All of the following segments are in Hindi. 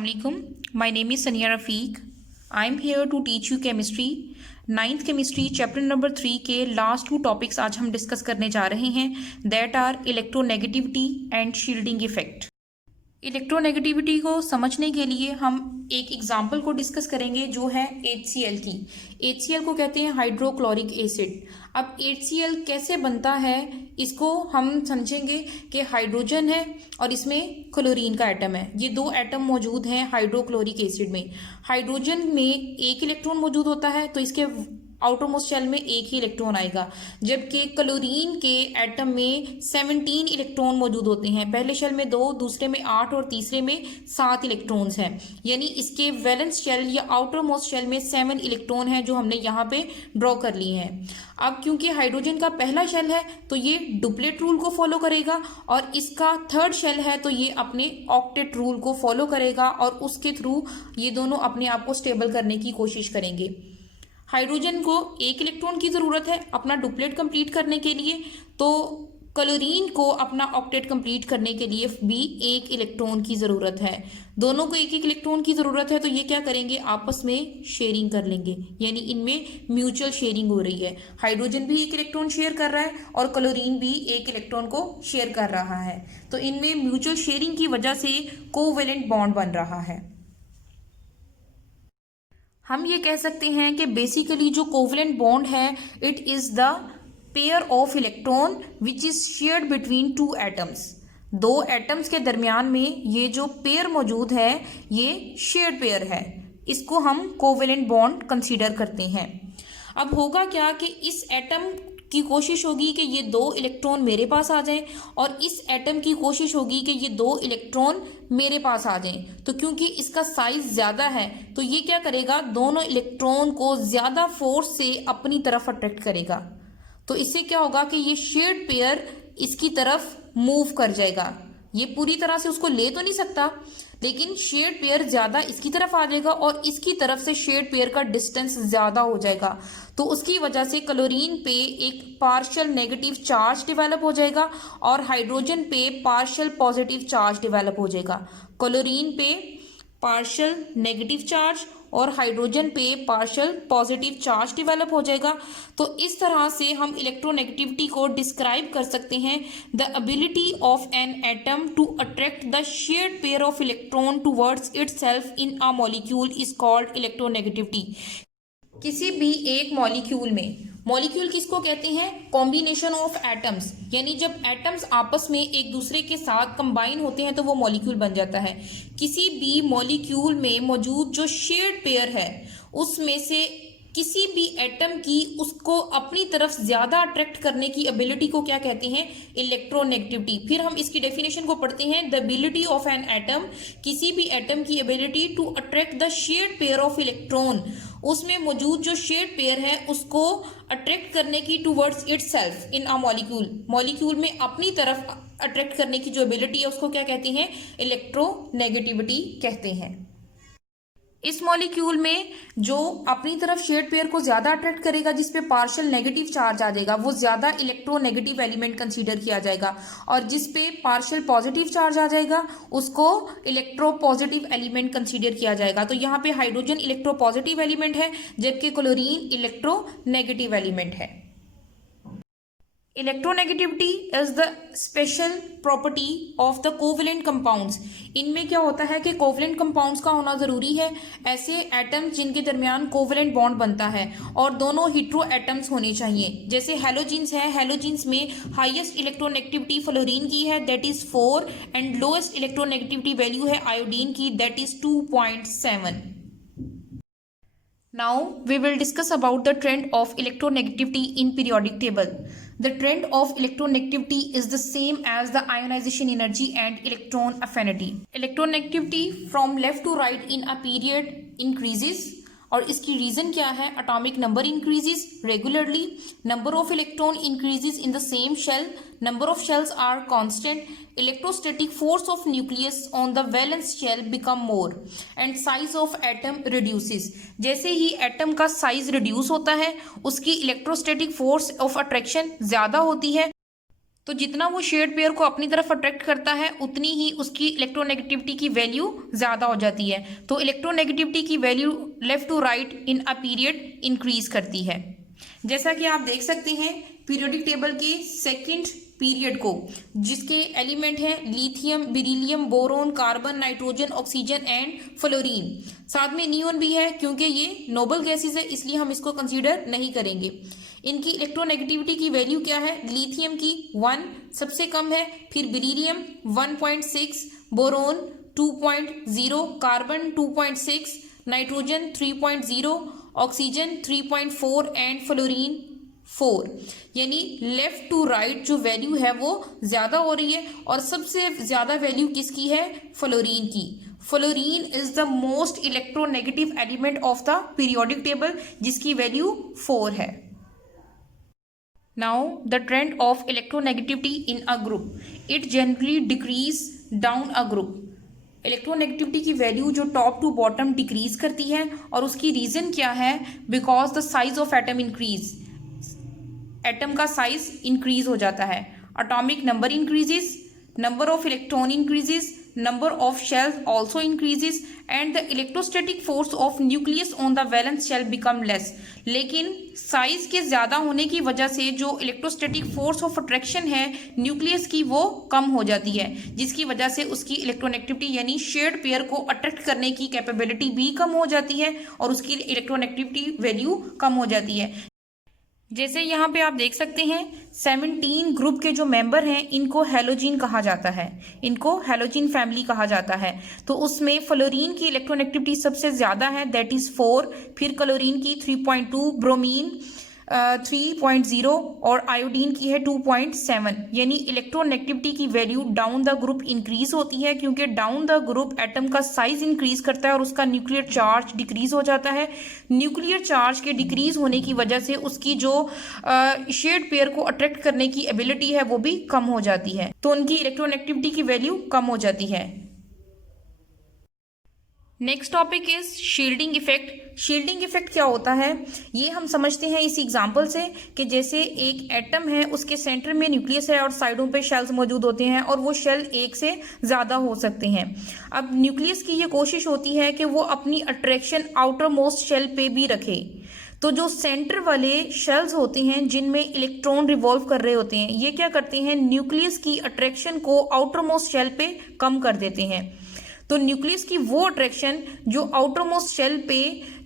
Assalamualaikum. My name is Sania Rafiq. I am here to teach you chemistry. 9th chemistry chapter number 3 के लास्ट 2 टॉपिक्स आज हम डिस्कस करने जा रहे हैं, that are electronegativity and shielding effect. Electronegativity को समझने के लिए हम एक एग्जाम्पल को डिस्कस करेंगे जो है HCl की। HCl को कहते हैं हाइड्रोक्लोरिक एसिड। अब HCl कैसे बनता है इसको हम समझेंगे कि हाइड्रोजन है और इसमें क्लोरीन का एटम है। ये 2 एटम मौजूद हैं हाइड्रोक्लोरिक एसिड में। हाइड्रोजन में एक इलेक्ट्रॉन मौजूद होता है तो इसके आउटरमोस्ट शेल में एक ही इलेक्ट्रॉन आएगा, जबकि क्लोरीन के एटम में 17 इलेक्ट्रॉन मौजूद होते हैं। पहले शेल में 2, दूसरे में 8 और तीसरे में 7 इलेक्ट्रॉन्स हैं। यानी इसके वैलेंस शेल या आउटरमोस्ट शेल में 7 इलेक्ट्रॉन हैं जो हमने यहाँ पे ड्रॉ कर लिए हैं। अब क्योंकि हाइड्रोजन का पहला शेल है तो ये डुप्लेट रूल को फॉलो करेगा और इसका थर्ड शेल है तो ये अपने ऑक्टेट रूल को फॉलो करेगा और उसके थ्रू ये दोनों अपने आप को स्टेबल करने की कोशिश करेंगे। हाइड्रोजन को एक इलेक्ट्रॉन की ज़रूरत है अपना डुप्लेट कंप्लीट करने के लिए, तो क्लोरीन को अपना ऑक्टेट कंप्लीट करने के लिए भी एक इलेक्ट्रॉन की ज़रूरत है। दोनों को एक एक इलेक्ट्रॉन की ज़रूरत है तो ये क्या करेंगे, आपस में शेयरिंग कर लेंगे, यानी इनमें म्यूचुअल शेयरिंग हो रही है। हाइड्रोजन भी एक इलेक्ट्रॉन शेयर कर रहा है और क्लोरीन भी एक इलेक्ट्रॉन को शेयर कर रहा है, तो इनमें म्यूचुअल शेयरिंग की वजह से कोवेलेंट बॉन्ड बन रहा है। हम ये कह सकते हैं कि बेसिकली जो कोवलेंट बॉन्ड है it is the pair of electron which is shared between 2 atoms. 2 atoms के दरमियान में ये जो पेयर मौजूद है ये शेयर्ड पेयर है, इसको हम कोवलेंट बॉन्ड कंसीडर करते हैं। अब होगा क्या कि इस एटम की कोशिश होगी कि ये 2 इलेक्ट्रॉन मेरे पास आ जाएं और इस एटम की कोशिश होगी कि ये 2 इलेक्ट्रॉन मेरे पास आ जाएं। तो क्योंकि इसका साइज ज़्यादा है तो ये क्या करेगा, दोनों इलेक्ट्रॉन को ज़्यादा फोर्स से अपनी तरफ अट्रैक्ट करेगा। तो इससे क्या होगा कि ये शेयर्ड पेयर इसकी तरफ मूव कर जाएगा। ये पूरी तरह से उसको ले तो नहीं सकता, लेकिन शेयर्ड पेयर ज़्यादा इसकी तरफ आ जाएगा और इसकी तरफ से शेयर्ड पेयर का डिस्टेंस ज़्यादा हो जाएगा। तो उसकी वजह से क्लोरीन पे एक पार्शियल नेगेटिव चार्ज डेवलप हो जाएगा और हाइड्रोजन पे पार्शियल पॉजिटिव चार्ज डेवलप हो जाएगा। क्लोरीन पे पार्शियल नेगेटिव चार्ज और हाइड्रोजन पे पार्शियल पॉजिटिव चार्ज डेवलप हो जाएगा। तो इस तरह से हम इलेक्ट्रोनेगेटिविटी को डिस्क्राइब कर सकते हैं, the ability of an atom to attract the shared pair of electron towards itself in a molecule is called electronegativity. किसी भी एक मॉलिक्यूल में, मॉलिक्यूल किसको कहते हैं, कॉम्बिनेशन ऑफ एटम्स, यानी जब एटम्स आपस में एक दूसरे के साथ कंबाइन होते हैं तो वो मॉलिक्यूल बन जाता है। किसी भी मॉलिक्यूल में मौजूद जो शेयर्ड पेयर है उसमें से किसी भी एटम की उसको अपनी तरफ ज़्यादा अट्रैक्ट करने की एबिलिटी को क्या कहते हैं, इलेक्ट्रोनेगेटिविटी। फिर हम इसकी डेफिनेशन को पढ़ते हैं, the ability of an atom, किसी भी एटम की ability to attract the shared pair of electron, उसमें मौजूद जो शेयर्ड पेयर है उसको अट्रैक्ट करने की towards itself in a molecule, molecule में अपनी तरफ अट्रैक्ट करने की जो एबिलिटी है उसको क्या कहते हैं, इलेक्ट्रोनेगेटिविटी कहते हैं। इस मॉलिक्यूल में जो अपनी तरफ शेयर्ड पेयर को ज़्यादा अट्रैक्ट करेगा, जिस पे पार्शियल नेगेटिव चार्ज आ जाएगा, वो ज़्यादा इलेक्ट्रोनेगेटिव एलिमेंट कंसीडर किया जाएगा, और जिस पे पार्शियल पॉजिटिव चार्ज आ जाएगा उसको इलेक्ट्रो पॉजिटिव एलिमेंट कंसीडर किया जाएगा। तो यहाँ पे हाइड्रोजन इलेक्ट्रो पॉजिटिव एलिमेंट है जबकि क्लोरीन इलेक्ट्रो नेगेटिव एलिमेंट है। Electronegativity is the special property of the covalent compounds. इनमें क्या होता है कि कोवलेंट कंपाउंड्स का होना ज़रूरी है, ऐसे एटम्स जिनके दरमियान कोवलेंट बॉन्ड बनता है, और दोनों हीट्रो एटम्स होने चाहिए। जैसे हेलोजिन्स है, हेलोजिन्स में हाईएस्ट इलेक्ट्रोनेगेटिविटी फ्लोरीन की है, that is 4, and lowest electronegativity value है आयोडीन की, that is 2.7। Now we will discuss about the trend of electronegativity in periodic table. The trend of electronegativity is the same as the ionization energy and electron affinity. Electronegativity from left to right in a period increases, और इसकी रीज़न क्या है, atomic number increases regularly, number of electron increases in the same shell, number of shells are constant, electrostatic force of nucleus on the valence shell become more, and size of atom reduces. जैसे ही एटम का साइज रिड्यूस होता है उसकी इलेक्ट्रोस्टैटिक फोर्स ऑफ अट्रैक्शन ज़्यादा होती है, तो जितना वो शेयर्ड पेयर को अपनी तरफ अट्रैक्ट करता है उतनी ही उसकी इलेक्ट्रोनेगेटिविटी की वैल्यू ज़्यादा हो जाती है। तो इलेक्ट्रोनेगेटिविटी की value left to right in a period increase करती है। जैसा कि आप देख सकते हैं पीरियोडिक टेबल के सेकंड पीरियड को, जिसके एलिमेंट हैं lithium, beryllium, boron, carbon, nitrogen, oxygen and fluorine. साथ में नियोन भी है, क्योंकि ये नोबल गैसेस है इसलिए हम इसको कंसीडर नहीं करेंगे। इनकी इलेक्ट्रोनेगेटिविटी की वैल्यू क्या है? लिथियम की 1 सबसे कम है, फिर beryllium 1.6, boron 2.0, carbon 2.6, nitrogen 3.0, oxygen 3.4 and fluorine 4। यानी लेफ्ट टू राइट जो वैल्यू है वो ज़्यादा हो रही है, और सबसे ज़्यादा वैल्यू किसकी है? फ्लोरीन की। Fluorine is the most electronegative element of the periodic table, जिसकी वैल्यू 4 है। Now the trend of electronegativity in a group, it generally decrease down a group। Electronegativity की वैल्यू जो टॉप टू बॉटम डिक्रीज करती है, और उसकी रीज़न क्या है? Because the size of atom increase, atom का साइज इंक्रीज हो जाता है, atomic number increases, number of electron increases, number of shells also increases and the electrostatic force of nucleus on the valence shell become less। लेकिन साइज के ज़्यादा होने की वजह से जो इलेक्ट्रोस्टैटिक फोर्स ऑफ अट्रैक्शन है न्यूक्लियस की वो कम हो जाती है, जिसकी वजह से उसकी इलेक्ट्रोनेगेटिविटी यानी शेयर्ड पेयर को अट्रैक्ट करने की कैपेबिलिटी भी कम हो जाती है और उसकी इलेक्ट्रोनेगेटिविटी वैल्यू कम हो जाती है। जैसे यहाँ पे आप देख सकते हैं 17 ग्रुप के जो मेंबर हैं इनको हैलोजीन कहा जाता है, इनको हैलोजीन फैमिली कहा जाता है। तो उसमें फ्लोरीन की इलेक्ट्रोनेगेटिविटी सबसे ज़्यादा है, दैट इज़ 4, फिर क्लोरीन की 3.2, ब्रोमीन 3.0 और आयोडीन की है 2.7। यानी इलेक्ट्रोनेगेटिविटी की value down the group increase होती है, क्योंकि डाउन द ग्रुप एटम का साइज इंक्रीज करता है और उसका न्यूक्लियर चार्ज डिक्रीज हो जाता है। न्यूक्लियर चार्ज के डिक्रीज होने की वजह से उसकी जो शेयर्ड पेयर को अट्रैक्ट करने की एबिलिटी है वो भी कम हो जाती है, तो उनकी इलेक्ट्रोनेगेटिविटी की वैल्यू कम हो जाती है। Next topic is shielding effect. Shielding effect क्या होता है ये हम समझते हैं इस एग्जांपल से, कि जैसे एक एटम है, उसके सेंटर में न्यूक्लियस है और साइडों पे शेल्स मौजूद होते हैं, और वो शेल एक से ज़्यादा हो सकते हैं। अब न्यूक्लियस की ये कोशिश होती है कि वो अपनी अट्रैक्शन आउटर मोस्ट शेल पे भी रखे। तो जो सेंटर वाले शेल्स होते हैं जिनमें इलेक्ट्रॉन रिवॉल्व कर रहे होते हैं, ये क्या करते हैं? न्यूक्लियस की अट्रैक्शन को आउटर मोस्ट शेल पे कम कर देते हैं। तो न्यूक्लियस की वो अट्रैक्शन जो आउटर मोस्ट शेल पे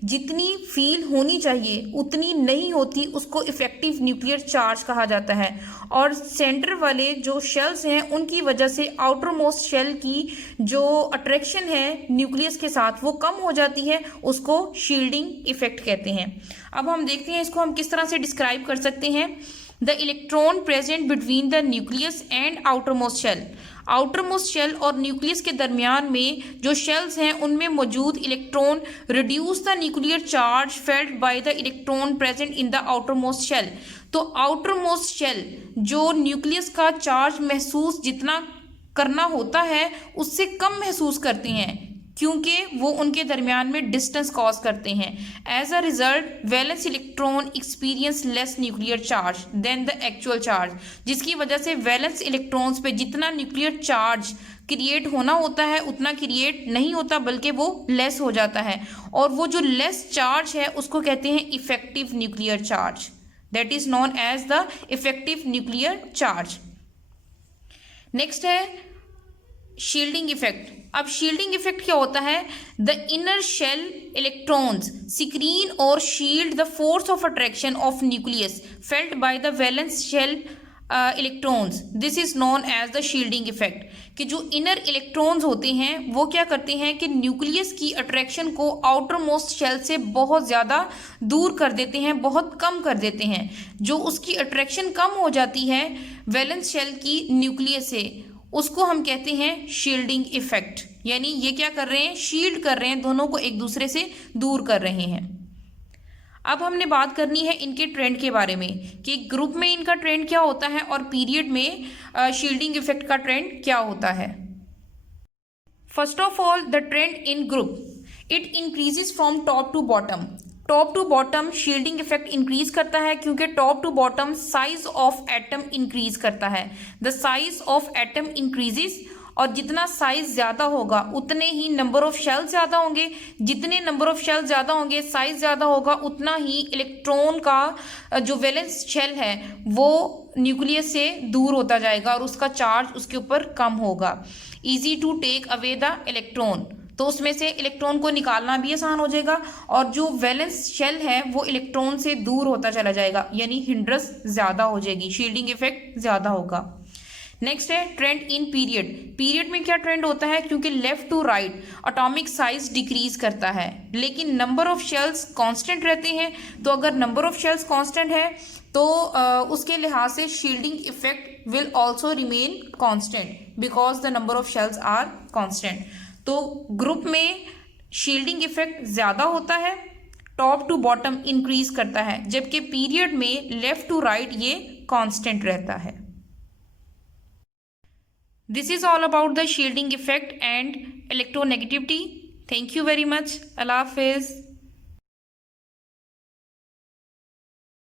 जितनी फील होनी चाहिए उतनी नहीं होती, उसको इफेक्टिव न्यूक्लियर चार्ज कहा जाता है। और सेंटर वाले जो शेल्स हैं उनकी वजह से आउटर मोस्ट शेल की जो अट्रैक्शन है न्यूक्लियस के साथ वो कम हो जाती है, उसको शील्डिंग इफेक्ट कहते हैं। अब हम देखते हैं इसको हम किस तरह से डिस्क्राइब कर सकते हैं। The electron present between the nucleus and outer most shell, outer most shell और न्यूक्लियस के दरमियान में जो शेल्स हैं उनमें मौजूद electron reduce the nuclear charge felt by the electron present in the outer most shell. तो आउटर मोस्ट शेल जो न्यूक्लियस का चार्ज महसूस जितना करना होता है उससे कम महसूस करते हैं, क्योंकि वो उनके दरमियान में डिस्टेंस कॉज करते हैं। As a result valence electron experience less nuclear charge than the actual charge, जिसकी वजह से वैलेंस इलेक्ट्रॉन्स पे जितना न्यूक्लियर चार्ज क्रिएट होना होता है उतना क्रिएट नहीं होता, बल्कि वो लेस हो जाता है। और वो जो लेस चार्ज है उसको कहते हैं effective nuclear charge, that is known as the effective nuclear charge. Next है शील्डिंग इफेक्ट। अब शील्डिंग इफेक्ट क्या होता है? The inner shell electrons screen और shield the force of attraction of nucleus felt by the valence shell electrons, this is known as the shielding effect. कि जो इनर इलेक्ट्रॉन्स होते हैं वो क्या करते हैं कि न्यूक्लियस की अट्रैक्शन को आउटर मोस्ट शेल से बहुत ज़्यादा दूर कर देते हैं, बहुत कम कर देते हैं। जो उसकी अट्रैक्शन कम हो जाती है वैलेंस शेल की न्यूक्लियस से, उसको हम कहते हैं शील्डिंग इफेक्ट। यानी ये क्या कर रहे हैं? शील्ड कर रहे हैं, दोनों को एक दूसरे से दूर कर रहे हैं। अब हमने बात करनी है इनके ट्रेंड के बारे में, कि ग्रुप में इनका ट्रेंड क्या होता है और पीरियड में शील्डिंग इफेक्ट का ट्रेंड क्या होता है। First of all the trend in group, it increases from top to bottom. Top to bottom shielding effect increase करता है क्योंकि top to bottom size of atom increase करता है। The size of atom increases, और जितना साइज ज़्यादा होगा उतने ही नंबर ऑफ शेल ज़्यादा होंगे, जितने नंबर ऑफ शेल ज़्यादा होंगे, साइज ज़्यादा होगा, उतना ही इलेक्ट्रॉन का जो वैलेंस शेल है वो न्यूक्लियस से दूर होता जाएगा और उसका चार्ज उसके ऊपर कम होगा। Easy to take away the electron, तो उसमें से इलेक्ट्रॉन को निकालना भी आसान हो जाएगा और जो वैलेंस शेल है वो इलेक्ट्रॉन से दूर होता चला जाएगा, यानी हिंड्रेंस ज़्यादा हो जाएगी, शील्डिंग इफेक्ट ज़्यादा होगा। नेक्स्ट है ट्रेंड इन पीरियड। पीरियड में क्या ट्रेंड होता है, क्योंकि left to right atomic size decrease करता है लेकिन नंबर ऑफ शेल्स कांस्टेंट रहते हैं। तो अगर नंबर ऑफ शेल्स कांस्टेंट है तो उसके लिहाज से shielding effect will also remain constant because the number of shells are constant. तो ग्रुप में शील्डिंग इफेक्ट ज़्यादा होता है, टॉप टू बॉटम इंक्रीज करता है, जबकि पीरियड में लेफ्ट टू राइट ये कांस्टेंट रहता है। This is all about the shielding effect and electronegativity. Thank you very much. Allah Hafiz.